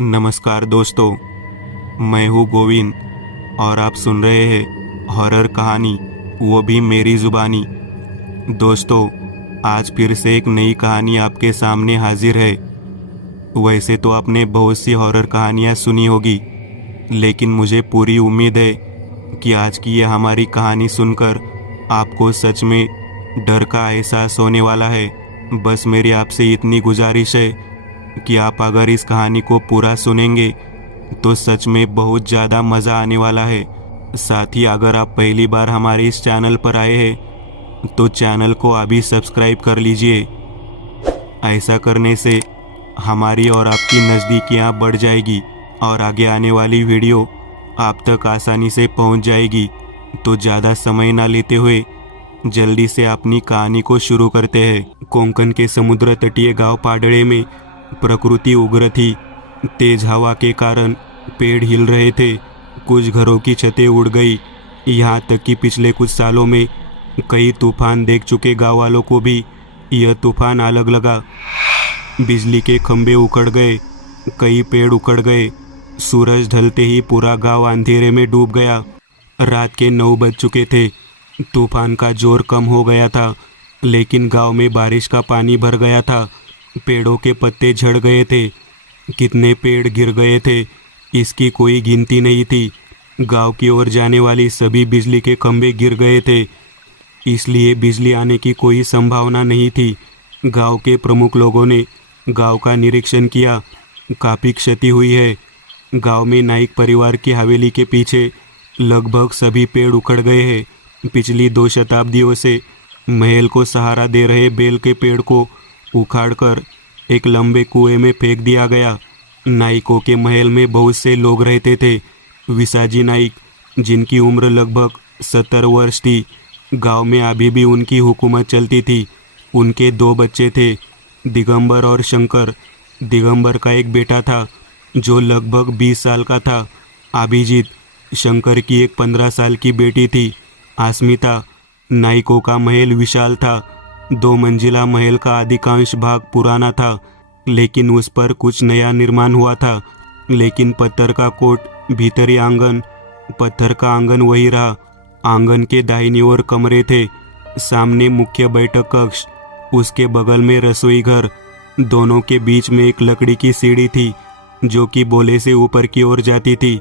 नमस्कार दोस्तों, मैं हूँ गोविंद और आप सुन रहे हैं हॉरर कहानी, वो भी मेरी ज़ुबानी। दोस्तों, आज फिर से एक नई कहानी आपके सामने हाजिर है। वैसे तो आपने बहुत सी हॉरर कहानियाँ सुनी होगी, लेकिन मुझे पूरी उम्मीद है कि आज की यह हमारी कहानी सुनकर आपको सच में डर का एहसास होने वाला है। बस मेरी आपसे इतनी गुजारिश है कि आप अगर इस कहानी को पूरा सुनेंगे तो सच में बहुत ज़्यादा मज़ा आने वाला है। साथ ही अगर आप पहली बार हमारे इस चैनल पर आए हैं तो चैनल को अभी सब्सक्राइब कर लीजिए। ऐसा करने से हमारी और आपकी नज़दीकियाँ बढ़ जाएगी और आगे आने वाली वीडियो आप तक आसानी से पहुंच जाएगी। तो ज़्यादा समय ना लेते हुए जल्दी से अपनी कहानी को शुरू करते हैं। कोंकण के समुद्र तटीय गांव पाडड़े में प्रकृति उग्र थी। तेज हवा के कारण पेड़ हिल रहे थे, कुछ घरों की छतें उड़ गई। यहाँ तक कि पिछले कुछ सालों में कई तूफान देख चुके गांव वालों को भी यह तूफान अलग लगा। बिजली के खंभे उखड़ गए, कई पेड़ उखड़ गए। सूरज ढलते ही पूरा गांव अंधेरे में डूब गया। रात के 9 बज चुके थे। तूफान का जोर कम हो गया था, लेकिन गांव में बारिश का पानी भर गया था। पेड़ों के पत्ते झड़ गए थे, कितने पेड़ गिर गए थे इसकी कोई गिनती नहीं थी। गांव की ओर जाने वाली सभी बिजली के खंभे गिर गए थे, इसलिए बिजली आने की कोई संभावना नहीं थी। गांव के प्रमुख लोगों ने गांव का निरीक्षण किया, काफ़ी क्षति हुई है। गांव में नाइक परिवार की हवेली के पीछे लगभग सभी पेड़ उखड़ गए हैं। पिछली 2 शताब्दियों से महल को सहारा दे रहे बेल के पेड़ को उखाड़कर एक लंबे कुएं में फेंक दिया गया। नाइकों के महल में बहुत से लोग रहते थे। विसाजी नाइक, जिनकी उम्र लगभग 70 वर्ष थी, गांव में अभी भी उनकी हुकूमत चलती थी। उनके 2 बच्चे थे, दिगंबर और शंकर। दिगंबर का एक बेटा था जो लगभग 20 साल का था, अभिजीत। शंकर की एक 15 साल की बेटी थी, अस्मिता। नाइकों का महल विशाल था। 2 मंजिला महल का अधिकांश भाग पुराना था, लेकिन उस पर कुछ नया निर्माण हुआ था। लेकिन पत्थर का कोट, भीतरी आंगन, पत्थर का आंगन वही रहा। आंगन के दाहिनी ओर कमरे थे, सामने मुख्य बैठक कक्ष, उसके बगल में रसोई घर। दोनों के बीच में एक लकड़ी की सीढ़ी थी जो कि बोले से ऊपर की ओर जाती थी।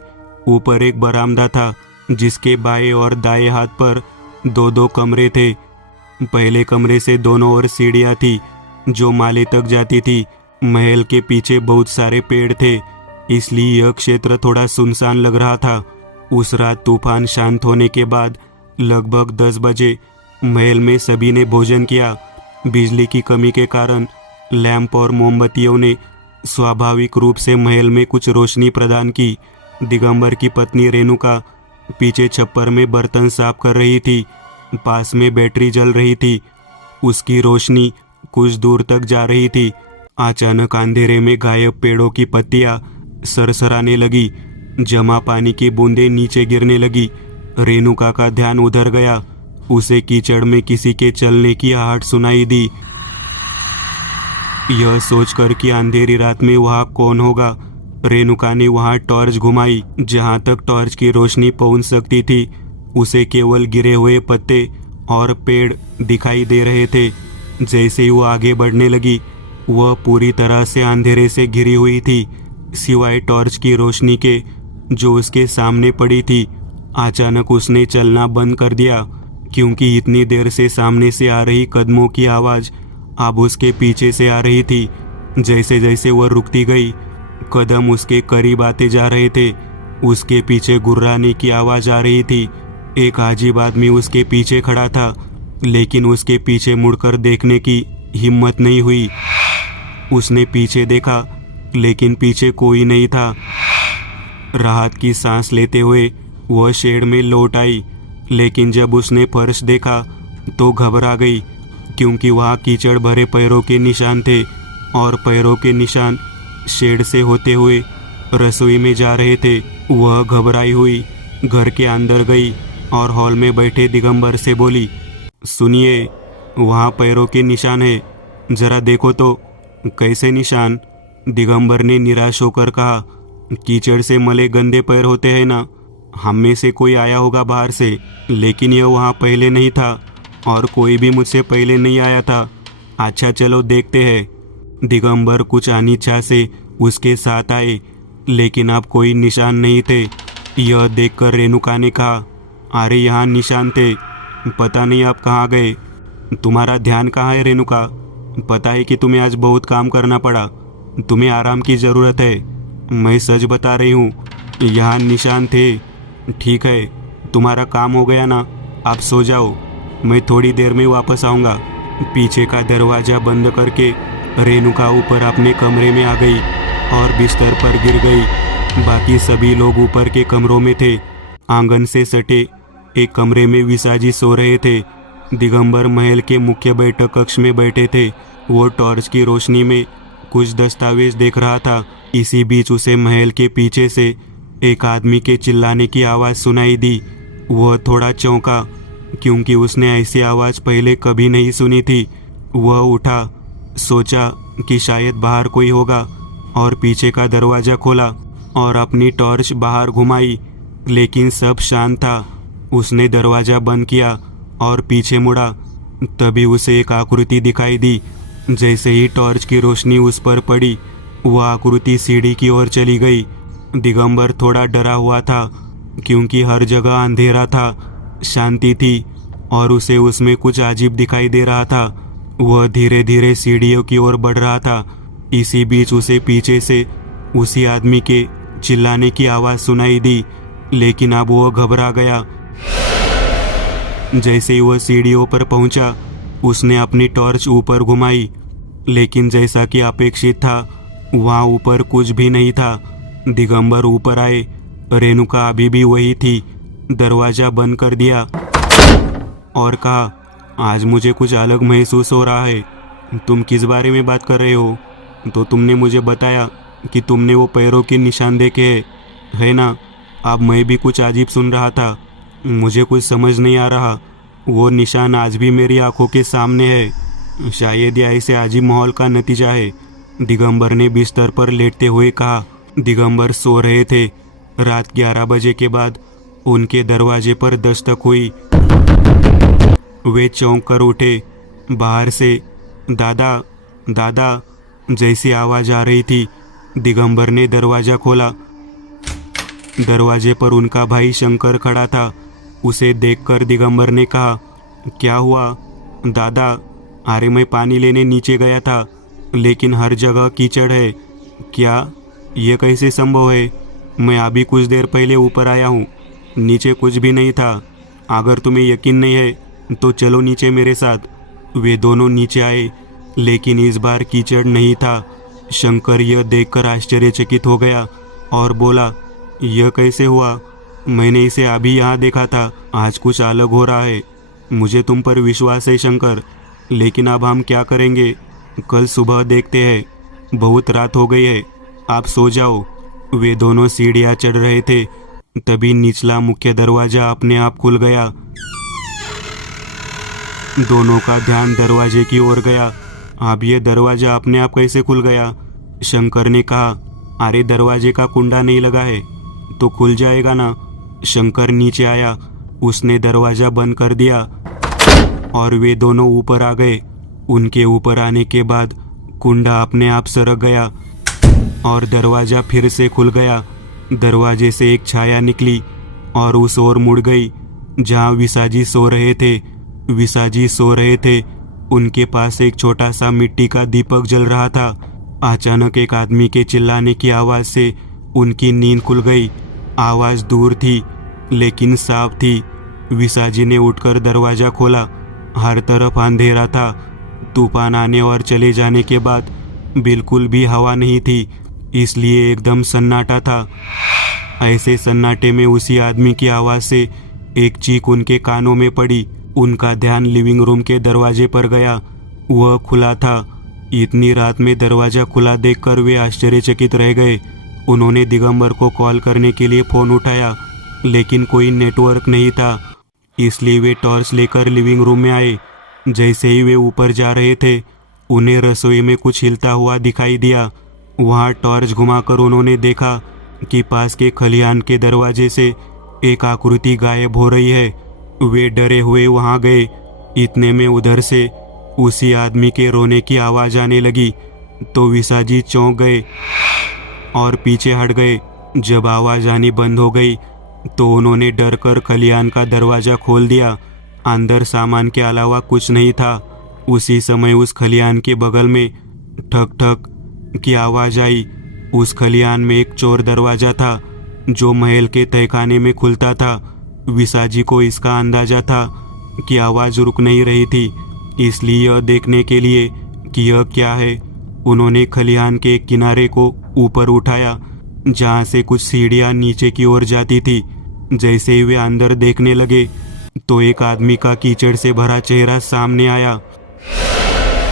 ऊपर एक बरामदा था जिसके बाएं और दाएं हाथ पर 2-2 कमरे थे। पहले कमरे से दोनों ओर सीढ़ियाँ थी जो माले तक जाती थी। महल के पीछे बहुत सारे पेड़ थे, इसलिए यह क्षेत्र थोड़ा सुनसान लग रहा था। उस रात तूफान शांत होने के बाद लगभग 10 बजे महल में सभी ने भोजन किया। बिजली की कमी के कारण लैंप और मोमबत्तियों ने स्वाभाविक रूप से महल में कुछ रोशनी प्रदान की। दिगंबर की पत्नी रेणुका पीछे छप्पर में बर्तन साफ कर रही थी। पास में बैटरी जल रही थी, उसकी रोशनी कुछ दूर तक जा रही थी। अचानक अंधेरे में गायब पेड़ों की पत्तियां सरसराने लगी, जमा पानी की बूंदें नीचे गिरने लगी। रेणुका का ध्यान उधर गया, उसे कीचड़ में किसी के चलने की आहट सुनाई दी। यह सोचकर कि अंधेरी रात में वहाँ कौन होगा, रेणुका ने वहाँ टॉर्च घुमाई। जहाँ तक टॉर्च की रोशनी पहुँच सकती थी उसे केवल गिरे हुए पत्ते और पेड़ दिखाई दे रहे थे। जैसे ही वो आगे बढ़ने लगी, वह पूरी तरह से अंधेरे से घिरी हुई थी, सिवाय टॉर्च की रोशनी के जो उसके सामने पड़ी थी। अचानक उसने चलना बंद कर दिया, क्योंकि इतनी देर से सामने से आ रही कदमों की आवाज़ अब उसके पीछे से आ रही थी। जैसे जैसे वह रुकती गई, कदम उसके करीब आते जा रहे थे। उसके पीछे गुर्राने की आवाज़ आ रही थी। एक अजीब आदमी उसके पीछे खड़ा था, लेकिन उसके पीछे मुड़कर देखने की हिम्मत नहीं हुई। उसने पीछे देखा, लेकिन पीछे कोई नहीं था। राहत की सांस लेते हुए वह शेड में लौट आई, लेकिन जब उसने फर्श देखा तो घबरा गई, क्योंकि वहाँ कीचड़ भरे पैरों के निशान थे और पैरों के निशान शेड से होते हुए रसोई में जा रहे थे। वह घबराई हुई घर के अंदर गई और हॉल में बैठे दिगंबर से बोली, सुनिए, वहाँ पैरों के निशान है, जरा देखो तो। कैसे निशान? दिगंबर ने निराश होकर कहा, कीचड़ से मले गंदे पैर होते हैं ना। हम में से कोई आया होगा बाहर से, लेकिन यह वहाँ पहले नहीं था और कोई भी मुझसे पहले नहीं आया था। अच्छा चलो देखते हैं। दिगंबर कुछ अनिच्छा से उसके साथ आए, लेकिन अब कोई निशान नहीं थे। यह देखकर रेणुका ने कहा, अरे यहाँ निशान थे, पता नहीं आप कहाँ गए। तुम्हारा ध्यान कहाँ है रेणुका? पता है कि तुम्हें आज बहुत काम करना पड़ा, तुम्हें आराम की ज़रूरत है। मैं सच बता रही हूँ, यहाँ निशान थे। ठीक है, तुम्हारा काम हो गया ना, आप सो जाओ, मैं थोड़ी देर में वापस आऊँगा। पीछे का दरवाज़ा बंद करके रेणुका ऊपर अपने कमरे में आ गई और बिस्तर पर गिर गई। बाकी सभी लोग ऊपर के कमरों में थे। आंगन से सटे एक कमरे में विसाजी सो रहे थे। दिगंबर महल के मुख्य बैठक कक्ष में बैठे थे। वो टॉर्च की रोशनी में कुछ दस्तावेज देख रहा था। इसी बीच उसे महल के पीछे से एक आदमी के चिल्लाने की आवाज़ सुनाई दी। वह थोड़ा चौंका, क्योंकि उसने ऐसी आवाज़ पहले कभी नहीं सुनी थी। वह उठा, सोचा कि शायद बाहर कोई होगा, और पीछे का दरवाज़ा खोला और अपनी टॉर्च बाहर घुमाई, लेकिन सब शांत था। उसने दरवाज़ा बंद किया और पीछे मुड़ा, तभी उसे एक आकृति दिखाई दी। जैसे ही टॉर्च की रोशनी उस पर पड़ी, वह आकृति सीढ़ी की ओर चली गई। दिगंबर थोड़ा डरा हुआ था, क्योंकि हर जगह अंधेरा था, शांति थी, और उसे उसमें कुछ अजीब दिखाई दे रहा था। वह धीरे धीरे सीढ़ियों की ओर बढ़ रहा था। इसी बीच उसे पीछे से उसी आदमी के चिल्लाने की आवाज़ सुनाई दी, लेकिन अब वह घबरा गया। जैसे ही वह सीढ़ियों पर पहुंचा, उसने अपनी टॉर्च ऊपर घुमाई, लेकिन जैसा कि अपेक्षित था, वहाँ ऊपर कुछ भी नहीं था। दिगंबर ऊपर आए, रेणुका अभी भी वही थी। दरवाज़ा बंद कर दिया और कहा, आज मुझे कुछ अलग महसूस हो रहा है। तुम किस बारे में बात कर रहे हो? तो तुमने मुझे बताया कि तुमने वो पैरों के निशान देखे है ना? अब मैं भी कुछ अजीब सुन रहा था, मुझे कुछ समझ नहीं आ रहा। वो निशान आज भी मेरी आंखों के सामने है। शायद यह ऐसे अजीब माहौल का नतीजा है, दिगंबर ने बिस्तर पर लेटते हुए कहा। दिगंबर सो रहे थे। रात 11 बजे के बाद उनके दरवाजे पर दस्तक हुई। वे चौंक कर उठे। बाहर से दादा दादा जैसी आवाज़ आ रही थी। दिगंबर ने दरवाज़ा खोला। दरवाजे पर उनका भाई शंकर खड़ा था। उसे देखकर दिगंबर ने कहा, क्या हुआ दादा? अरे मैं पानी लेने नीचे गया था, लेकिन हर जगह कीचड़ है। क्या यह कैसे संभव है? मैं अभी कुछ देर पहले ऊपर आया हूँ, नीचे कुछ भी नहीं था। अगर तुम्हें यकीन नहीं है तो चलो नीचे मेरे साथ। वे दोनों नीचे आए, लेकिन इस बार कीचड़ नहीं था। शंकर यह देखकर आश्चर्यचकित हो गया और बोला, यह कैसे हुआ? मैंने इसे अभी यहाँ देखा था। आज कुछ अलग हो रहा है। मुझे तुम पर विश्वास है शंकर, लेकिन अब हम क्या करेंगे? कल सुबह देखते हैं। बहुत रात हो गई है, आप सो जाओ। वे दोनों सीढ़ियाँ चढ़ रहे थे, तभी निचला मुख्य दरवाज़ा अपने आप खुल गया। दोनों का ध्यान दरवाजे की ओर गया। अब यह दरवाज़ा अपने आप कैसे खुल गया? शंकर ने कहा, अरे दरवाजे का कुंडा नहीं लगा है तो खुल जाएगा ना। शंकर नीचे आया, उसने दरवाज़ा बंद कर दिया और वे दोनों ऊपर आ गए। उनके ऊपर आने के बाद कुंडा अपने आप सरक गया और दरवाज़ा फिर से खुल गया। दरवाजे से एक छाया निकली और उस ओर मुड़ गई जहाँ विसाजी सो रहे थे। विसाजी सो रहे थे, उनके पास एक छोटा सा मिट्टी का दीपक जल रहा था। अचानक एक आदमी के चिल्लाने की आवाज़ से उनकी नींद खुल गई। आवाज़ दूर थी, लेकिन साफ थी। विसाजी ने उठकर दरवाज़ा खोला। हर तरफ अंधेरा था। तूफान आने और चले जाने के बाद बिल्कुल भी हवा नहीं थी, इसलिए एकदम सन्नाटा था। ऐसे सन्नाटे में उसी आदमी की आवाज़ से एक चीख उनके कानों में पड़ी। उनका ध्यान लिविंग रूम के दरवाजे पर गया। वह खुला था। इतनी रात में दरवाज़ा खुला देखकर वे आश्चर्यचकित रह गए। उन्होंने दिगंबर को कॉल करने के लिए फ़ोन उठाया, लेकिन कोई नेटवर्क नहीं था, इसलिए वे टॉर्च लेकर लिविंग रूम में आए। जैसे ही वे ऊपर जा रहे थे, उन्हें रसोई में कुछ हिलता हुआ दिखाई दिया। वहाँ टॉर्च घुमाकर उन्होंने देखा कि पास के खलिहान के दरवाजे से एक आकृति गायब हो रही है। वे डरे हुए वहाँ गए। इतने में उधर से उसी आदमी के रोने की आवाज़ आने लगी तो विसाजी चौंक गए और पीछे हट गए। जब आवाज़ आनी बंद हो गई तो उन्होंने डर कर खलिहान का दरवाज़ा खोल दिया। अंदर सामान के अलावा कुछ नहीं था। उसी समय उस खलिहान के बगल में ठक ठक की आवाज़ आई। उस खलिहान में एक चोर दरवाज़ा था जो महल के तहखाने में खुलता था। विसाजी को इसका अंदाज़ा था कि आवाज़ रुक नहीं रही थी, इसलिए यह देखने के लिए कि यह क्या है उन्होंने खलिहान के एक किनारे को ऊपर उठाया जहाँ से कुछ सीढ़ियाँ नीचे की ओर जाती थी। जैसे ही वे अंदर देखने लगे तो एक आदमी का कीचड़ से भरा चेहरा सामने आया।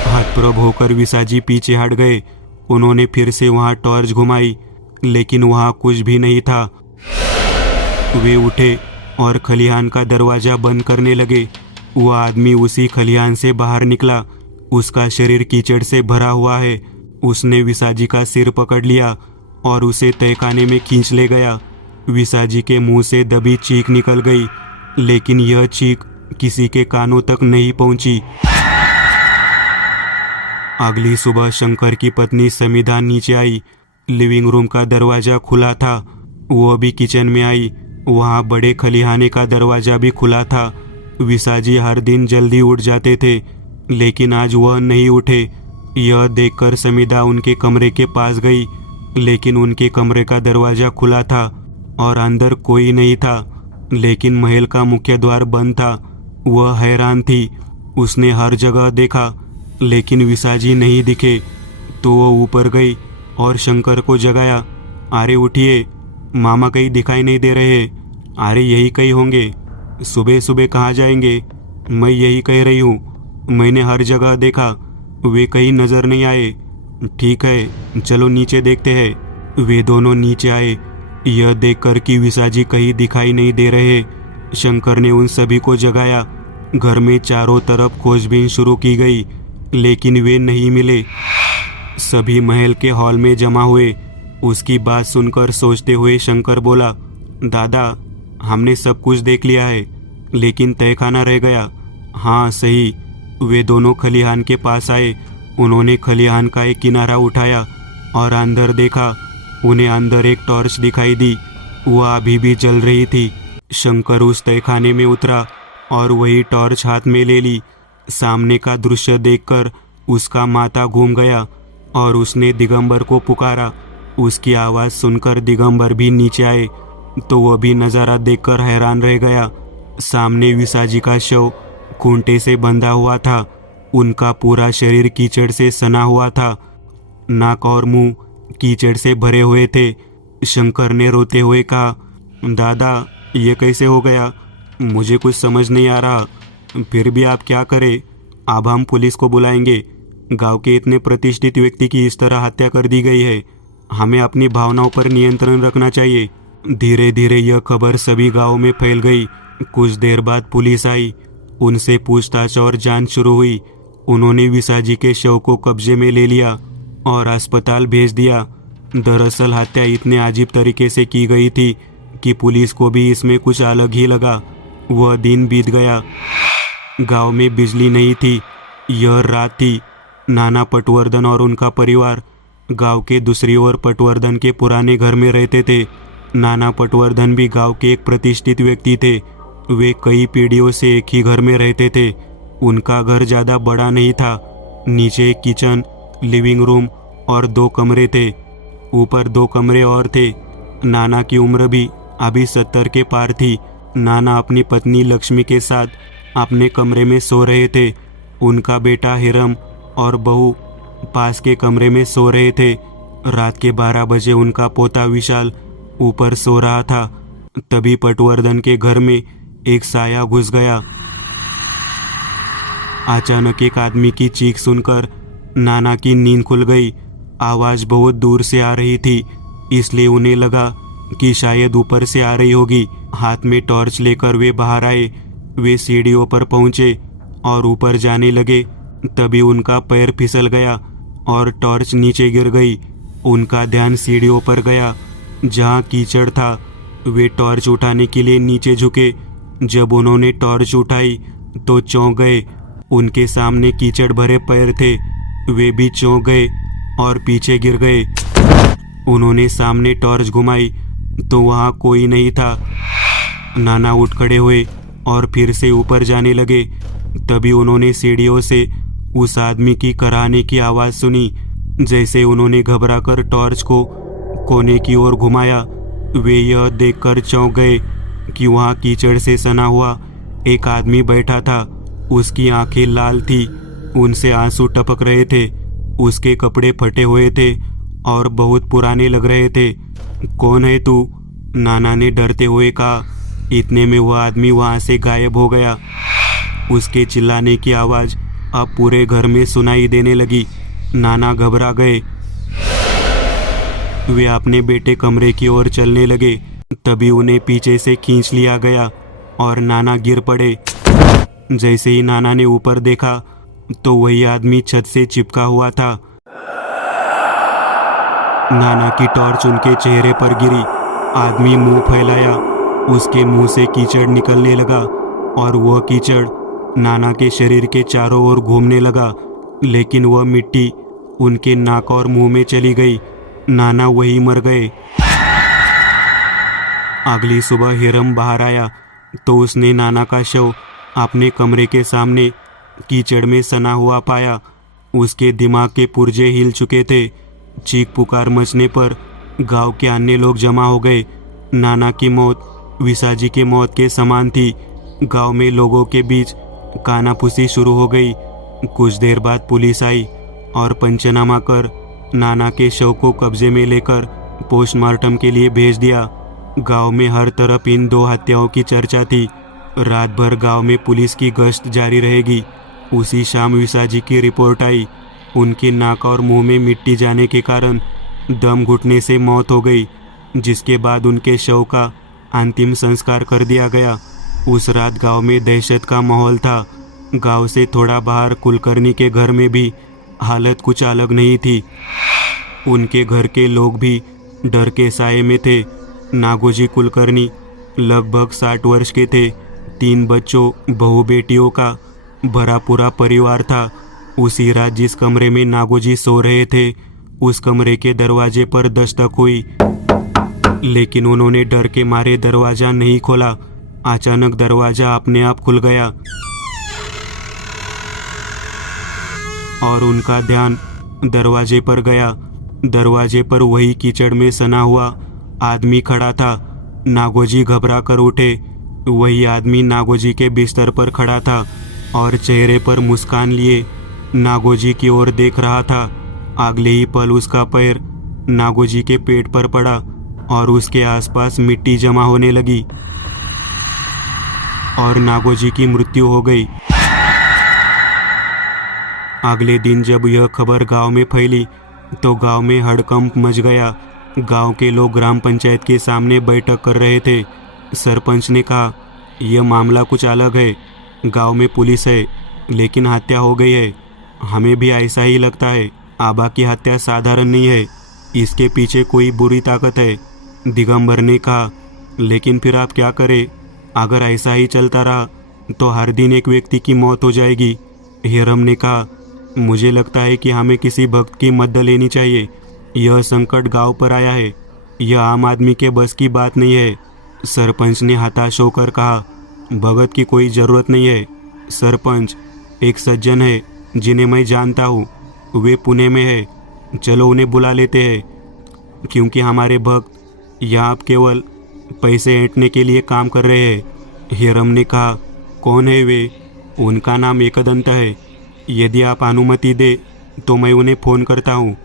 हतप्रभ होकर विसाजी पीछे हट गए। उन्होंने फिर से वहाँ टॉर्च घुमाई लेकिन वहाँ कुछ भी नहीं था। वे उठे और खलिहान का दरवाज़ा बंद करने लगे। वह आदमी उसी खलिहान से बाहर निकला। उसका शरीर कीचड़ से भरा हुआ है। उसने विसाजी का सिर पकड़ लिया और उसे तहखाने में खींच ले गया। विसाजी के मुंह से दबी चीख निकल गई, लेकिन यह चीख किसी के कानों तक नहीं पहुंची। अगली सुबह शंकर की पत्नी समिधा नीचे आई। लिविंग रूम का दरवाज़ा खुला था। वो भी किचन में आई। वहाँ बड़े खलिहाने का दरवाज़ा भी खुला था। विसाजी हर दिन जल्दी उठ जाते थे, लेकिन आज वह नहीं उठे। यह देखकर समिधा उनके कमरे के पास गई, लेकिन उनके कमरे का दरवाज़ा खुला था और अंदर कोई नहीं था। लेकिन महल का मुख्य द्वार बंद था। वह हैरान थी। उसने हर जगह देखा, लेकिन विसाजी नहीं दिखे। तो वह ऊपर गई और शंकर को जगाया। अरे उठिए, मामा कहीं दिखाई नहीं दे रहे। अरे यही कहीं होंगे। सुबह सुबह कहाँ जाएंगे? मैं यही कह रही हूँ। मैंने हर जगह देखा, वे कहीं नज़र नहीं आए। ठीक है, चलो नीचे देखते हैं। वे दोनों नीचे आए। यह देखकर कि विसाजी कहीं दिखाई नहीं दे रहे, शंकर ने उन सभी को जगाया। घर में चारों तरफ खोजबीन शुरू की गई, लेकिन वे नहीं मिले। सभी महल के हॉल में जमा हुए। उसकी बात सुनकर सोचते हुए शंकर बोला, दादा, हमने सब कुछ देख लिया है, लेकिन तहखाना रह गया। हाँ सही। वे दोनों खलिहान के पास आए। उन्होंने खलिहान का एक किनारा उठाया और अंदर देखा। उन्हें अंदर एक टॉर्च दिखाई दी। वह अभी भी जल रही थी। शंकर उस तहखाने में उतरा और वही टॉर्च हाथ में ले ली। सामने का दृश्य देखकर उसका माथा घूम गया और उसने दिगंबर को पुकारा। उसकी आवाज़ सुनकर दिगंबर भी नीचे आए तो वह भी नज़ारा देखकर हैरान रह गया। सामने विसाजी का शव खूंटे से बंधा हुआ था। उनका पूरा शरीर कीचड़ से सना हुआ था। नाक और मुंह कीचड़ से भरे हुए थे। शंकर ने रोते हुए कहा, दादा, ये कैसे हो गया? मुझे कुछ समझ नहीं आ रहा। फिर भी आप क्या करें? अब हम पुलिस को बुलाएंगे। गांव के इतने प्रतिष्ठित व्यक्ति की इस तरह हत्या कर दी गई है। हमें अपनी भावनाओं पर नियंत्रण रखना चाहिए। धीरे धीरे यह खबर सभी गांवों में फैल गई। कुछ देर बाद पुलिस आई। उनसे पूछताछ और जांच शुरू हुई। उन्होंने विसाजी के शव को कब्जे में ले लिया और अस्पताल भेज दिया। दरअसल हत्या इतने अजीब तरीके से की गई थी कि पुलिस को भी इसमें कुछ अलग ही लगा। वह दिन बीत गया। गांव में बिजली नहीं थी। यह रात थी। नाना पटवर्धन और उनका परिवार गांव के दूसरी ओर पटवर्धन के पुराने घर में रहते थे। नाना पटवर्धन भी गांव के एक प्रतिष्ठित व्यक्ति थे। वे कई पीढ़ियों से एक ही घर में रहते थे। उनका घर ज़्यादा बड़ा नहीं था। नीचे एक किचन, लिविंग रूम और 2 कमरे थे। ऊपर 2 कमरे और थे। नाना की उम्र भी अभी 70 के पार थी। नाना अपनी पत्नी लक्ष्मी के साथ अपने कमरे में सो रहे थे। उनका बेटा हिरम और बहू पास के कमरे में सो रहे थे। रात के 12 बजे उनका पोता विशाल ऊपर सो रहा था। तभी पटवर्धन के घर में एक साया घुस गया। अचानक एक आदमी की चीख सुनकर नाना की नींद खुल गई। आवाज़ बहुत दूर से आ रही थी, इसलिए उन्हें लगा कि शायद ऊपर से आ रही होगी। हाथ में टॉर्च लेकर वे बाहर आए। वे सीढ़ियों पर पहुंचे और ऊपर जाने लगे। तभी उनका पैर फिसल गया और टॉर्च नीचे गिर गई। उनका ध्यान सीढ़ियों पर गया जहाँ कीचड़ था। वे टॉर्च उठाने के लिए नीचे झुके। जब उन्होंने टॉर्च उठाई तो चौंक गए। उनके सामने कीचड़ भरे पैर थे। वे भी चौंक गए और पीछे गिर गए। उन्होंने सामने टॉर्च घुमाई तो वहाँ कोई नहीं था। नाना उठ खड़े हुए और फिर से ऊपर जाने लगे। तभी उन्होंने सीढ़ियों से उस आदमी की कराहने की आवाज़ सुनी। जैसे उन्होंने घबराकर टॉर्च को कोने की ओर घुमाया, वे यह देखकर चौंक गए कि वहाँ कीचड़ से सना हुआ एक आदमी बैठा था। उसकी आंखें लाल थी, उनसे आंसू टपक रहे थे। उसके कपड़े फटे हुए थे और बहुत पुराने लग रहे थे। कौन है तू? नाना ने डरते हुए कहा। इतने में वह आदमी वहाँ से गायब हो गया। उसके चिल्लाने की आवाज़ अब पूरे घर में सुनाई देने लगी। नाना घबरा गए। वे अपने बेटे कमरे की ओर चलने लगे। तभी उन्हें पीछे से खींच लिया गया और नाना गिर पड़े। जैसे ही नाना ने ऊपर देखा तो वही आदमी छत से चिपका हुआ था। नाना की टॉर्च उनके चेहरे पर गिरी। आदमी मुंह फैलाया। उसके मुंह से कीचड़ निकलने लगा और वह कीचड़ नाना के शरीर के चारों ओर घूमने लगा, लेकिन वह मिट्टी उनके नाक और मुंह में चली गई। नाना वही मर गए। अगली सुबह हिरम बाहर आया तो उसने नाना का शव अपने कमरे के सामने कीचड़ में सना हुआ पाया। उसके दिमाग के पुर्जे हिल चुके थे। चीख पुकार मचने पर गांव के अन्य लोग जमा हो गए। नाना की मौत विसाजी के मौत के समान थी। गांव में लोगों के बीच कानाफूसी शुरू हो गई। कुछ देर बाद पुलिस आई और पंचनामा कर नाना के शव को कब्जे में लेकर पोस्टमार्टम के लिए भेज दिया। गांव में हर तरफ इन दो हत्याओं की चर्चा थी। रात भर गांव में पुलिस की गश्त जारी रहेगी। उसी शाम विसाजी की रिपोर्ट आई। उनके नाक और मुंह में मिट्टी जाने के कारण दम घुटने से मौत हो गई, जिसके बाद उनके शव का अंतिम संस्कार कर दिया गया। उस रात गांव में दहशत का माहौल था। गांव से थोड़ा बाहर कुलकर्णी के घर में भी हालत कुछ अलग नहीं थी। उनके घर के लोग भी डर के साए में थे। नागोजी कुलकर्णी लगभग 60 वर्ष के थे। 3 बच्चों, बहू बेटियों का भरा पूरा परिवार था। उसी रात जिस कमरे में नागोजी सो रहे थे, उस कमरे के दरवाजे पर दस्तक हुई, लेकिन उन्होंने डर के मारे दरवाजा नहीं खोला। अचानक दरवाजा अपने आप खुल गया और उनका ध्यान दरवाजे पर गया। दरवाजे पर वही कीचड़ में सना हुआ आदमी खड़ा था। नागोजी घबरा कर उठे। वही आदमी नागोजी के बिस्तर पर खड़ा था और चेहरे पर मुस्कान लिए नागोजी की ओर देख रहा था। अगले ही पल उसका पैर नागोजी के पेट पर पड़ा और उसके आसपास मिट्टी जमा होने लगी और नागोजी की मृत्यु हो गई। अगले दिन जब यह खबर गांव में फैली तो गांव में हड़कंप मच गया। गांव के लोग ग्राम पंचायत के सामने बैठक कर रहे थे। सरपंच ने कहा, यह मामला कुछ अलग है। गांव में पुलिस है, लेकिन हत्या हो गई है। हमें भी ऐसा ही लगता है। आबा की हत्या साधारण नहीं है, इसके पीछे कोई बुरी ताकत है। दिगंबर ने कहा, लेकिन फिर आप क्या करें? अगर ऐसा ही चलता रहा तो हर दिन एक व्यक्ति की मौत हो जाएगी। हिरम ने कहा, मुझे लगता है कि हमें किसी भक्त की मदद लेनी चाहिए। यह संकट गांव पर आया है, यह आम आदमी के बस की बात नहीं है। सरपंच ने हताश होकर कहा, भगत की कोई ज़रूरत नहीं है। सरपंच, एक सज्जन है जिन्हें मैं जानता हूँ, वे पुणे में है। चलो उन्हें बुला लेते हैं, क्योंकि हमारे भक्त यहाँ अब केवल पैसे ऐंठने के लिए काम कर रहे हैं। हिरम ने कहा, कौन है वे? उनका नाम एकदंत है। यदि आप अनुमति दे तो मैं उन्हें फ़ोन करता हूँ।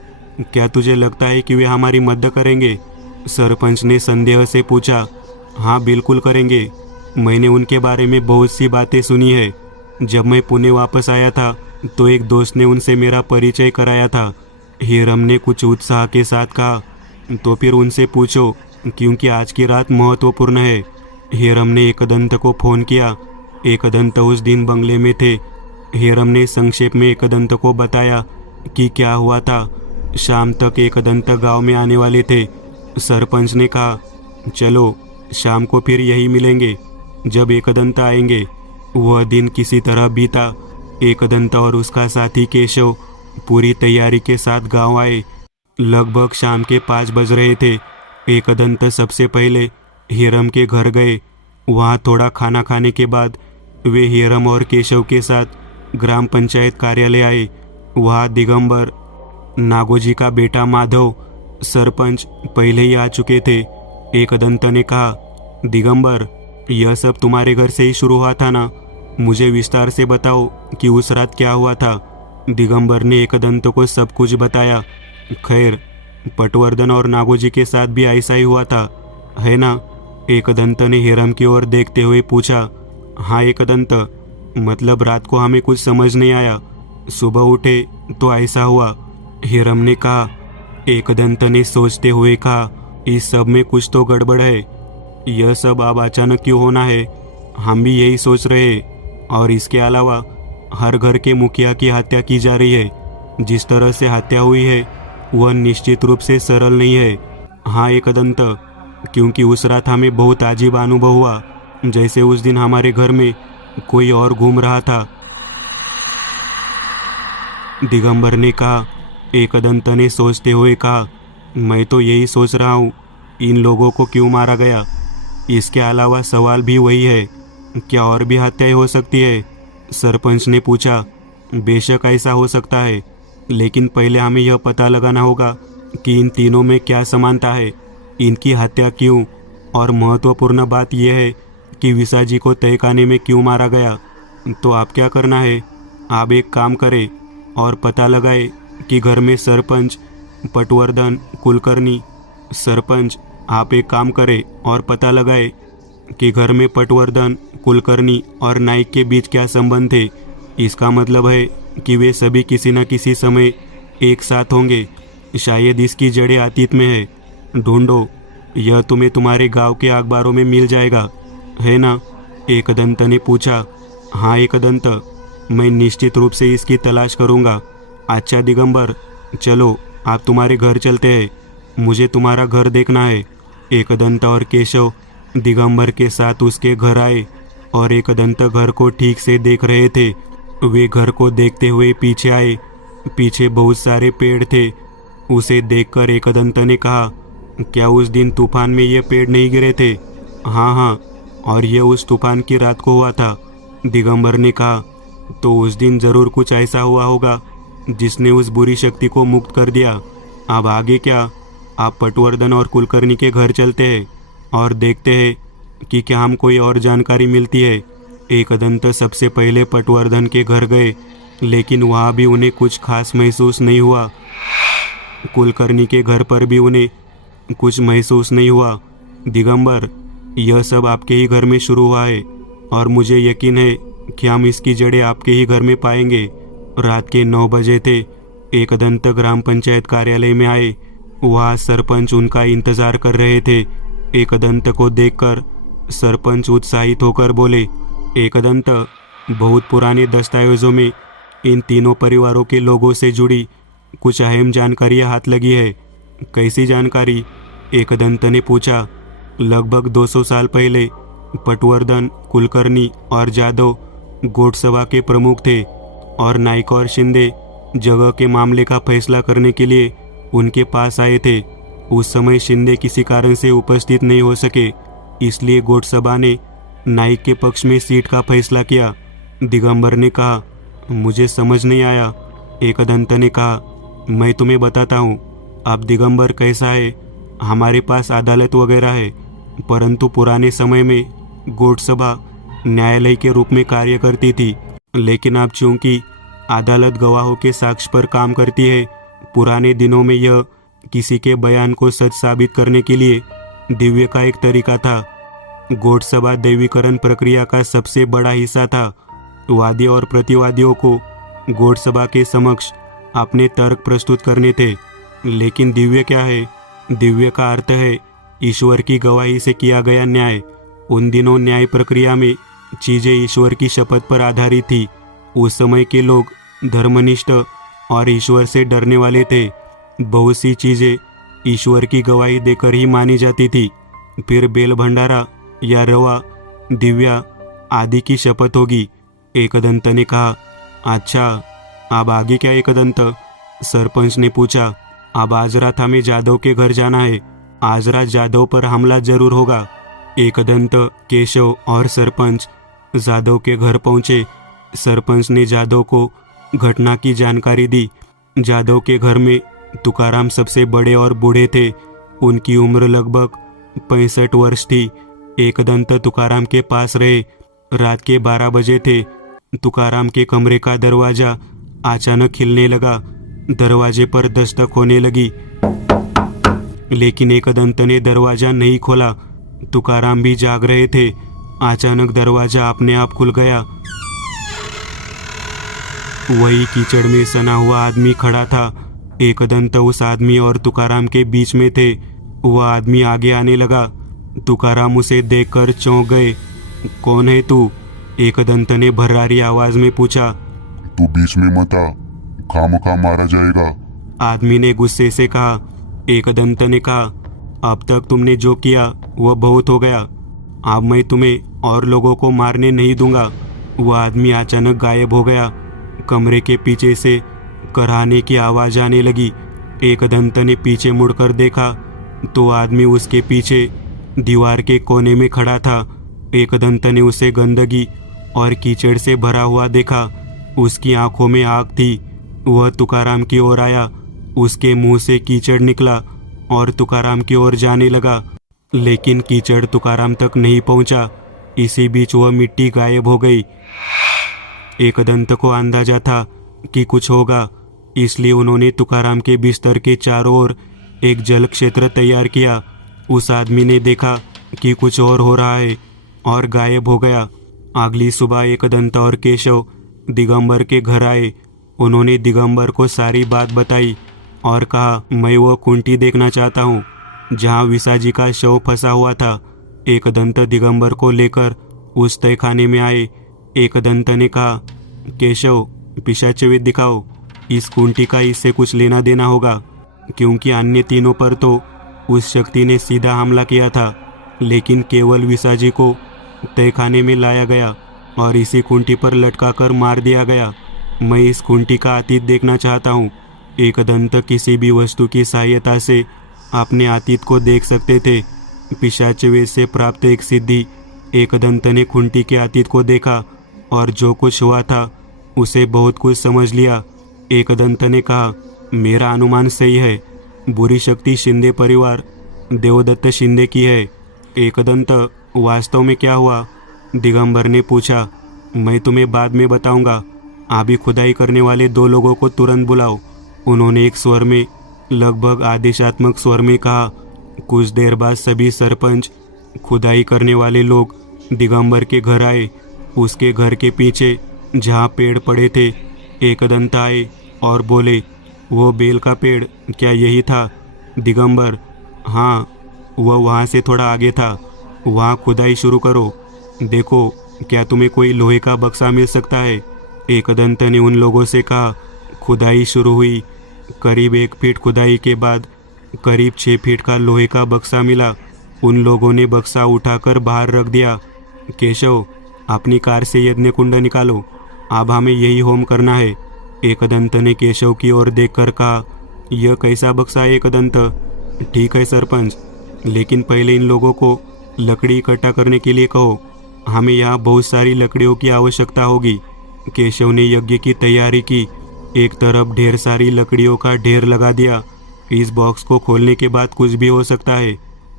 क्या तुझे लगता है कि वे हमारी मदद करेंगे? सरपंच ने संदेह से पूछा। हाँ, बिल्कुल करेंगे। मैंने उनके बारे में बहुत सी बातें सुनी है। जब मैं पुणे वापस आया था तो एक दोस्त ने उनसे मेरा परिचय कराया था। हिरम ने कुछ उत्साह के साथ कहा, तो फिर उनसे पूछो, क्योंकि आज की रात महत्वपूर्ण है। हिरम ने एकदंत को फ़ोन किया। एकदंत उस दिन बंगले में थे। हिरम ने संक्षेप में एकदंत को बताया कि क्या हुआ था। शाम तक एकदंत गांव में आने वाले थे। सरपंच ने कहा, चलो शाम को फिर यही मिलेंगे जब एकदंत आएंगे। वह दिन किसी तरह बीता। एकदंत और उसका साथी केशव पूरी तैयारी के साथ गांव आए। लगभग शाम के 5 बज रहे थे। एकदंत सबसे पहले हीरम के घर गए। वहाँ थोड़ा खाना खाने के बाद वे हीरम और केशव के साथ ग्राम पंचायत कार्यालय आए। वहाँ दिगंबर, नागोजी का बेटा माधव, सरपंच पहले ही आ चुके थे। एकदंत ने कहा, दिगंबर, यह सब तुम्हारे घर से ही शुरू हुआ था ना? मुझे विस्तार से बताओ कि उस रात क्या हुआ था। दिगंबर ने एकदंत को सब कुछ बताया। खैर, पटवर्धन और नागोजी के साथ भी ऐसा ही हुआ था, है ना? एकदंत ने हीरम की ओर देखते हुए पूछा। हाँ एकदंत, मतलब रात को हमें कुछ समझ नहीं आया, सुबह उठे तो ऐसा हुआ, हीरम ने कहा। एकदंत ने सोचते हुए कहा, इस सब में कुछ तो गड़बड़ है। यह सब अब अचानक क्यों होना है? हम भी यही सोच रहे हैं। और इसके अलावा हर घर के मुखिया की हत्या की जा रही है। जिस तरह से हत्या हुई है वह निश्चित रूप से सरल नहीं है। हाँ एकदंत, क्योंकि उस रात हमें बहुत अजीब अनुभव हुआ, जैसे उस दिन हमारे घर में कोई और घूम रहा था, दिगंबर ने कहा। एकदंत ने सोचते हुए कहा, मैं तो यही सोच रहा हूँ, इन लोगों को क्यों मारा गया? इसके अलावा सवाल भी वही है, क्या और भी हत्याएं हो सकती है? सरपंच ने पूछा। बेशक ऐसा हो सकता है, लेकिन पहले हमें यह पता लगाना होगा कि इन तीनों में क्या समानता है, इनकी हत्या क्यों, और महत्वपूर्ण बात यह है कि विसाजी को तहखाने में क्यों मारा गया। तो आप क्या करना है, आप एक काम करें और पता लगाए कि घर में सरपंच, पटवर्धन, कुलकर्णी। सरपंच, आप एक काम करें और पता लगाए कि घर में पटवर्धन, कुलकर्णी और नाइक के बीच क्या संबंध थे। इसका मतलब है कि वे सभी किसी न किसी समय एक साथ होंगे। शायद इसकी जड़ें अतीत में है। ढूंढो, यह तुम्हें तुम्हारे गांव के अखबारों में मिल जाएगा, है ना? एकदंत ने पूछा। हाँ एकदंत, मैं निश्चित रूप से इसकी तलाश करूँगा। अच्छा दिगंबर, चलो आप तुम्हारे घर चलते हैं, मुझे तुम्हारा घर देखना है। एकदंत और केशव दिगंबर के साथ उसके घर आए और एकदंत घर को ठीक से देख रहे थे। वे घर को देखते हुए पीछे आए। पीछे बहुत सारे पेड़ थे। उसे देखकर एकदंत ने कहा, क्या उस दिन तूफान में ये पेड़ नहीं गिरे थे? हाँ हाँ, और ये उस तूफान की रात को हुआ था, दिगंबर ने कहा। तो उस दिन जरूर कुछ ऐसा हुआ होगा जिसने उस बुरी शक्ति को मुक्त कर दिया। अब आगे क्या? आप पटवर्धन और कुलकर्णी के घर चलते हैं और देखते हैं कि क्या हम कोई और जानकारी मिलती है। एकदंत सबसे पहले पटवर्धन के घर गए, लेकिन वहाँ भी उन्हें कुछ खास महसूस नहीं हुआ। कुलकर्णी के घर पर भी उन्हें कुछ महसूस नहीं हुआ। दिगंबर, यह सब आपके ही घर में शुरू हुआ है और मुझे यकीन है कि हम इसकी जड़ें आपके ही घर में पाएंगे। रात के 9 बजे थे। एकदंत ग्राम पंचायत कार्यालय में आए। वहाँ सरपंच उनका इंतजार कर रहे थे। एकदंत को देखकर सरपंच उत्साहित होकर बोले, एकदंत, बहुत पुराने दस्तावेजों में इन तीनों परिवारों के लोगों से जुड़ी कुछ अहम जानकारियां हाथ लगी है। कैसी जानकारी? एकदंत ने पूछा। लगभग 200 साल पहले पटवर्धन, कुलकर्णी और जादव गोट सभा के प्रमुख थे और नाइक और शिंदे जगह के मामले का फैसला करने के लिए उनके पास आए थे। उस समय शिंदे किसी कारण से उपस्थित नहीं हो सके, इसलिए गोट सभा ने नाइक के पक्ष में सीट का फैसला किया। दिगंबर ने कहा, मुझे समझ नहीं आया। एकदंत ने कहा, मैं तुम्हें बताता हूँ। अब दिगंबर कैसा है, हमारे पास अदालत वगैरह है, परंतु पुराने समय में गोट सभा न्यायालय के रूप में कार्य करती थी। लेकिन अब चूंकि अदालत गवाहों के साक्ष्य पर काम करती है, पुराने दिनों में यह किसी के बयान को सच साबित करने के लिए दिव्य का एक तरीका था। गोट सभा दैवीकरण प्रक्रिया का सबसे बड़ा हिस्सा था। वादी और प्रतिवादियों को गोट सभा के समक्ष अपने तर्क प्रस्तुत करने थे। लेकिन दिव्य क्या है? दिव्य का अर्थ है ईश्वर की गवाही से किया गया न्याय। उन दिनों न्याय प्रक्रिया में चीजें ईश्वर की शपथ पर आधारित थी। उस समय के लोग धर्मनिष्ठ और ईश्वर से डरने वाले थे। बहुत सी चीजें ईश्वर की गवाही देकर ही मानी जाती थी। फिर बेल भंडारा या रवा, दिव्या आदि की शपथ होगी। एकदंत ने कहा। अच्छा, अब आगे क्या एकदंत? सरपंच ने पूछा। अब आज रात हमें जादव के घर जाना है। आज रात जादव पर हमला जरूर होगा। एकदंत, केशव और सरपंच जादव के घर पहुंचे। सरपंच ने जादव को घटना की जानकारी दी। जादव के घर में तुकाराम सबसे बड़े और बूढ़े थे। उनकी उम्र लगभग 65 वर्ष थी। एकदंत तुकाराम के पास रहे। रात के 12 बजे थे। तुकाराम के कमरे का दरवाजा अचानक खिलने लगा। दरवाजे पर दस्तक होने लगी, लेकिन एकदंत ने दरवाजा नहीं खोला। तुकाराम भी जाग रहे थे। अचानक दरवाजा अपने आप खुल गया। वही कीचड़ में सना हुआ आदमी खड़ा था। एकदंत उस आदमी और तुकाराम के बीच में थे। वह आदमी आगे आने लगा। तुकाराम उसे देखकर चौंक गए। कौन है तू? एकदंत ने भर्रारी आवाज में पूछा। तू बीच में मत आ, खामखा मारा जाएगा। आदमी ने गुस्से से कहा। एकदंत ने कहा, अब तक तुमने जो किया वह बहुत हो गया। अब मैं तुम्हें और लोगों को मारने नहीं दूंगा। वह आदमी अचानक गायब हो गया। कमरे के पीछे से कराहने की आवाज आने लगी। एकदंत ने पीछे मुड़कर देखा तो आदमी उसके पीछे दीवार के कोने में खड़ा था। एकदंत ने उसे गंदगी और कीचड़ से भरा हुआ देखा। उसकी आंखों में आग थी। वह तुकाराम की ओर आया। उसके मुंह से कीचड़ निकला और तुकाराम की ओर जाने लगा, लेकिन कीचड़ तुकाराम तक नहीं पहुंचा। इसी बीच वह मिट्टी गायब हो गई। एकदंत को अंदाजा था कि कुछ होगा, इसलिए उन्होंने तुकाराम के बिस्तर के चारों ओर एक जल क्षेत्र तैयार किया। उस आदमी ने देखा कि कुछ और हो रहा है और गायब हो गया। अगली सुबह एकदंत और केशव दिगंबर के घर आए। उन्होंने दिगंबर को सारी बात बताई और कहा, मैं वो कुंटी देखना चाहता हूँ जहाँ विसाजी का शव फंसा हुआ था। एकदंत दिगंबर को लेकर उस तहखाने में आए। एकदंत ने कहा, केशव, पिशाचवेद दिखाओ। इस कुंटी का इससे कुछ लेना देना होगा, क्योंकि अन्य तीनों पर तो उस शक्ति ने सीधा हमला किया था, लेकिन केवल विसाजी को तहखाने में लाया गया और इसी कुंटी पर लटकाकर मार दिया गया। मैं इस कुंटी का अतीत देखना चाहता हूँ। एकदंत किसी भी वस्तु की सहायता से अपने अतीत को देख सकते थे। पिशाचवेद से प्राप्त एक सिद्धि। एकदंत ने कुंटी के अतीत को देखा और जो कुछ हुआ था उसे बहुत कुछ समझ लिया। एकदंत ने कहा, मेरा अनुमान सही है। बुरी शक्ति शिंदे परिवार देवदत्त शिंदे की है। एकदंत, वास्तव में क्या हुआ? दिगंबर ने पूछा। मैं तुम्हें बाद में बताऊंगा। अभी खुदाई करने वाले 2 लोगों को तुरंत बुलाओ। उन्होंने एक स्वर में, लगभग आदेशात्मक स्वर में कहा। कुछ देर बाद सभी सरपंच, खुदाई करने वाले लोग दिगंबर के घर आए। उसके घर के पीछे जहाँ पेड़ पड़े थे, एकदंत आए और बोले, वो बेल का पेड़ क्या यही था? दिगंबर, हाँ, वह वहाँ से थोड़ा आगे था। वहाँ खुदाई शुरू करो। देखो क्या तुम्हें कोई लोहे का बक्सा मिल सकता है। एकदंत ने उन लोगों से कहा। खुदाई शुरू हुई। करीब 1 फीट खुदाई के बाद करीब 6 फीट का लोहे का बक्सा मिला। उन लोगों ने बक्सा उठाकर बाहर रख दिया। केशव, अपनी कार से यज्ञ कुंड निकालो। अब हमें यही होम करना है। एकदंत ने केशव की ओर देखकर कहा, यह कैसा बक्सा है एकदंत? ठीक है सरपंच, लेकिन पहले इन लोगों को लकड़ी इकट्ठा करने के लिए कहो। हमें यहाँ बहुत सारी लकड़ियों की आवश्यकता होगी। केशव ने यज्ञ की तैयारी की। एक तरफ ढेर सारी लकड़ियों का ढेर लगा दिया। इस बॉक्स को खोलने के बाद कुछ भी हो सकता है,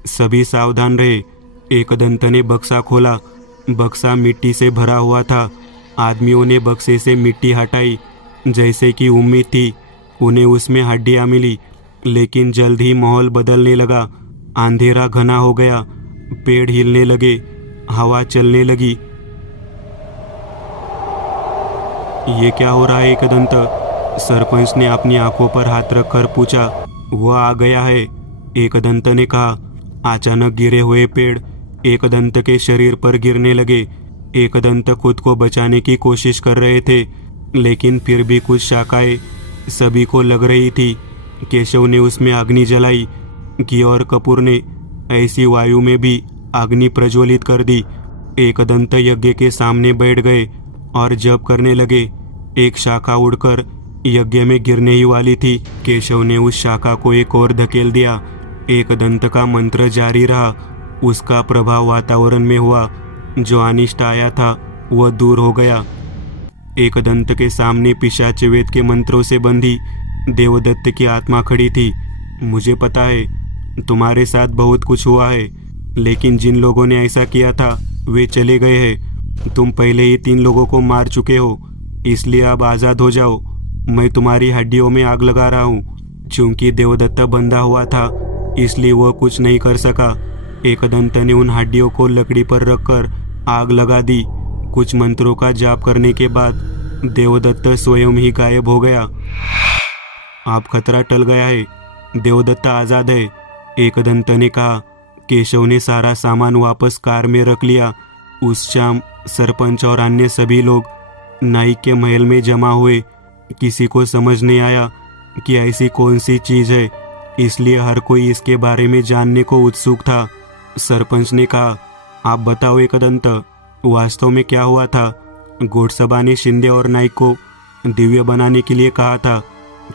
सभी सावधान रहे। एकदंत ने बक्सा खोला। बक्सा मिट्टी से भरा हुआ था। आदमियों ने बक्से से मिट्टी हटाई। जैसे कि उम्मीद थी, उन्हें उसमें हड्डियां मिली, लेकिन जल्द ही माहौल बदलने लगा। अंधेरा घना हो गया। पेड़ हिलने लगे, हवा चलने लगी। ये क्या हो रहा है एकदंत? सरपंच ने अपनी आंखों पर हाथ रखकर पूछा। वह आ गया है, एकदंत ने कहा। अचानक गिरे हुए पेड़ एकदंत के शरीर पर गिरने लगे। एकदंत खुद को बचाने की कोशिश कर रहे थे, लेकिन फिर भी कुछ शाखाएं सभी को लग रही थी, केशव ने उसमें अग्नि जलाई कि और कपूर ने ऐसी वायु में भी अग्नि प्रज्वलित कर दी। एकदंत यज्ञ के सामने बैठ गए और जप करने लगे। एक शाखा उड़कर यज्ञ में गिरने ही वाली थी। केशव ने उस शाखा को एक और धकेल दिया। एकदंत का मंत्र जारी रहा। उसका प्रभाव वातावरण में हुआ। जो अनिष्ट आया था वह दूर हो गया। एकदंत के सामने पिशाच वेद के मंत्रों से बंधी देवदत्त की आत्मा खड़ी थी। मुझे पता है तुम्हारे साथ बहुत कुछ हुआ है, लेकिन जिन लोगों ने ऐसा किया था वे चले गए हैं। तुम पहले ही 3 लोगों को मार चुके हो, इसलिए अब आज़ाद हो जाओ। मैं तुम्हारी हड्डियों में आग लगा रहा हूँ। चूंकि देवदत्त बंधा हुआ था इसलिए वह कुछ नहीं कर सका। एकदंत ने उन हड्डियों को लकड़ी पर रखकर आग लगा दी। कुछ मंत्रों का जाप करने के बाद देवदत्त स्वयं ही गायब हो गया। अब खतरा टल गया है, देवदत्त आज़ाद है, एकदंत ने कहा। केशव ने सारा सामान वापस कार में रख लिया। उस शाम सरपंच और अन्य सभी लोग नाइक के महल में जमा हुए। किसी को समझ नहीं आया कि ऐसी कौन सी चीज़ है, इसलिए हर कोई इसके बारे में जानने को उत्सुक था। सरपंच ने कहा, आप बताओ एकदंत, वास्तव में क्या हुआ था? घोड़सभा ने शिंदे और नाइक को दिव्य बनाने के लिए कहा था,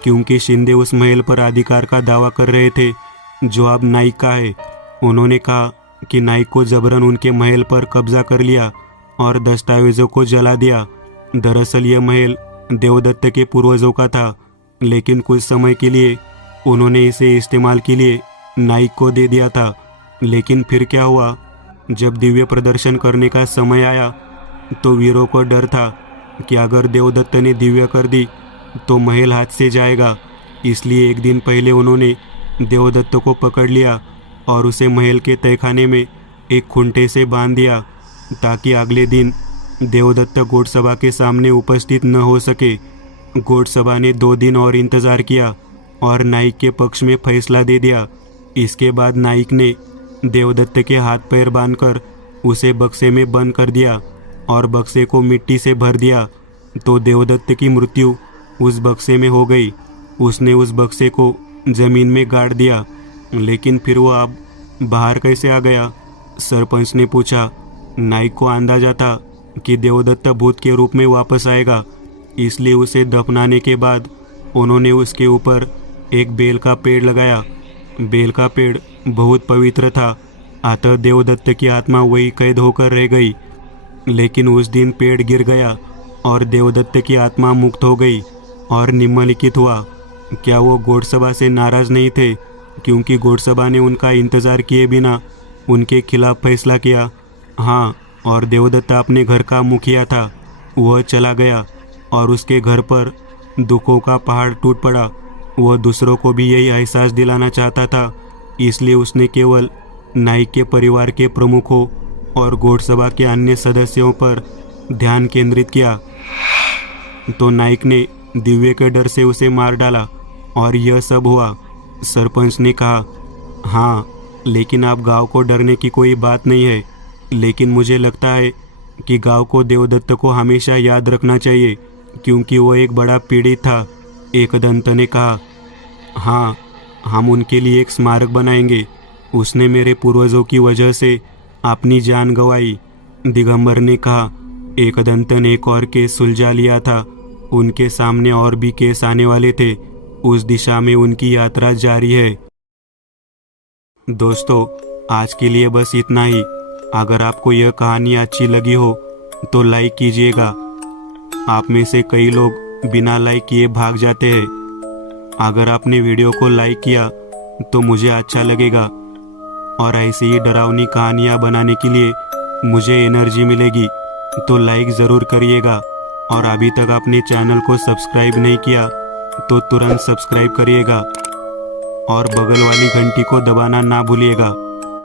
क्योंकि शिंदे उस महल पर अधिकार का दावा कर रहे थे जो अब नाइक का है। उन्होंने कहा कि नाइक को जबरन उनके महल पर कब्जा कर लिया और दस्तावेजों को जला दिया। दरअसल यह महल देवदत्त के पूर्वजों का था, लेकिन कुछ समय के लिए उन्होंने इसे इस्तेमाल के लिए नाइक को दे दिया था। लेकिन फिर क्या हुआ? जब दिव्य प्रदर्शन करने का समय आया तो वीरों को डर था कि अगर देवदत्त ने दिव्य कर दी तो महल हाथ से जाएगा। इसलिए एक दिन पहले उन्होंने देवदत्त को पकड़ लिया और उसे महल के तहखाने में एक खूंटे से बांध दिया, ताकि अगले दिन देवदत्त घोड़सभा के सामने उपस्थित न हो सके। घोड़सभा ने 2 दिन और इंतज़ार किया और नाइक के पक्ष में फैसला दे दिया। इसके बाद नाइक ने देवदत्त के हाथ पैर बांधकर उसे बक्से में बंद कर दिया और बक्से को मिट्टी से भर दिया। तो देवदत्त की मृत्यु उस बक्से में हो गई। उसने उस बक्से को जमीन में गाड़ दिया, लेकिन फिर वो अब बाहर कैसे आ गया? सरपंच ने पूछा। नाइक को अंदाजा था कि देवदत्त भूत के रूप में वापस आएगा, इसलिए उसे दफनाने के बाद उन्होंने उसके ऊपर एक बेल का पेड़ लगाया। बेल का पेड़ बहुत पवित्र था, अतः देवदत्त की आत्मा वही कैद होकर रह गई। लेकिन उस दिन पेड़ गिर गया और देवदत्त की आत्मा मुक्त हो गई और निम्नलिखित हुआ। क्या वो घोड़सभा से नाराज नहीं थे, क्योंकि घोड़सभा ने उनका इंतज़ार किए बिना उनके खिलाफ फैसला किया? हाँ, और देवदत्त अपने घर का मुखिया था। वह चला गया और उसके घर पर दुखों का पहाड़ टूट पड़ा। वह दूसरों को भी यही एहसास दिलाना चाहता था, इसलिए उसने केवल नाइक के परिवार के प्रमुखों और घोड़सभा के अन्य सदस्यों पर ध्यान केंद्रित किया। तो नाइक ने दिव्य के डर से उसे मार डाला और यह सब हुआ। सरपंच ने कहा, हाँ, लेकिन अब गांव को डरने की कोई बात नहीं है। लेकिन मुझे लगता है कि गांव को देवदत्त को हमेशा याद रखना चाहिए, क्योंकि वो एक बड़ा पीड़ित था। एकदंत ने कहा, हाँ, हम उनके लिए एक स्मारक बनाएंगे। उसने मेरे पूर्वजों की वजह से अपनी जान गंवाई। दिगंबर ने कहा। एकदंत ने एक और केस सुलझा लिया था। उनके सामने और भी केस आने वाले थे। उस दिशा में उनकी यात्रा जारी है। दोस्तों, आज के लिए बस इतना ही। अगर आपको यह कहानी अच्छी लगी हो तो लाइक कीजिएगा। आप में से कई लोग बिना लाइक किए भाग जाते हैं। अगर आपने वीडियो को लाइक किया तो मुझे अच्छा लगेगा और ऐसी ही डरावनी कहानियाँ बनाने के लिए मुझे एनर्जी मिलेगी। तो लाइक ज़रूर करिएगा और अभी तक आपने चैनल को सब्सक्राइब नहीं किया तो तुरंत सब्सक्राइब करिएगा और बगल वाली घंटी को दबाना ना भूलिएगा।